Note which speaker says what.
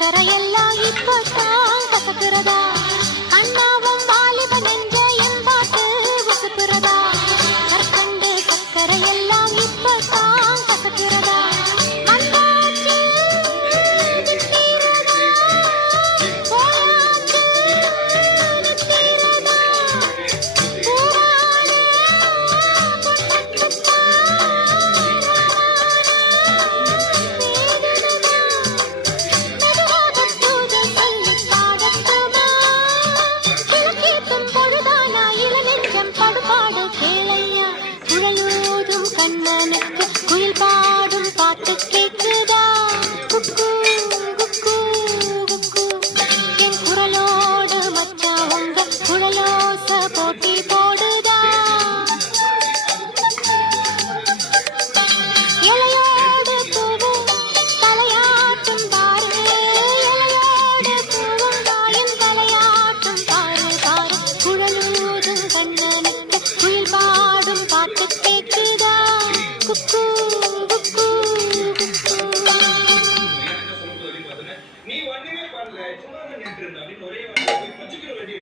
Speaker 1: கரையெல்லாம் இப்ப தான் கசக்கிறதா? பார்க்கும் பொழுதானா இளநெஞ்சம் படுபாடு கேளையா? குழலோதும் கண்ணனுக்கு குயில் குயில் பாடும் பாட்டு கேட்குதா குக்கு
Speaker 2: நீ ஒண்ணுமே பண்ணல சும்மா நின்று அப்படின்னு ஒரே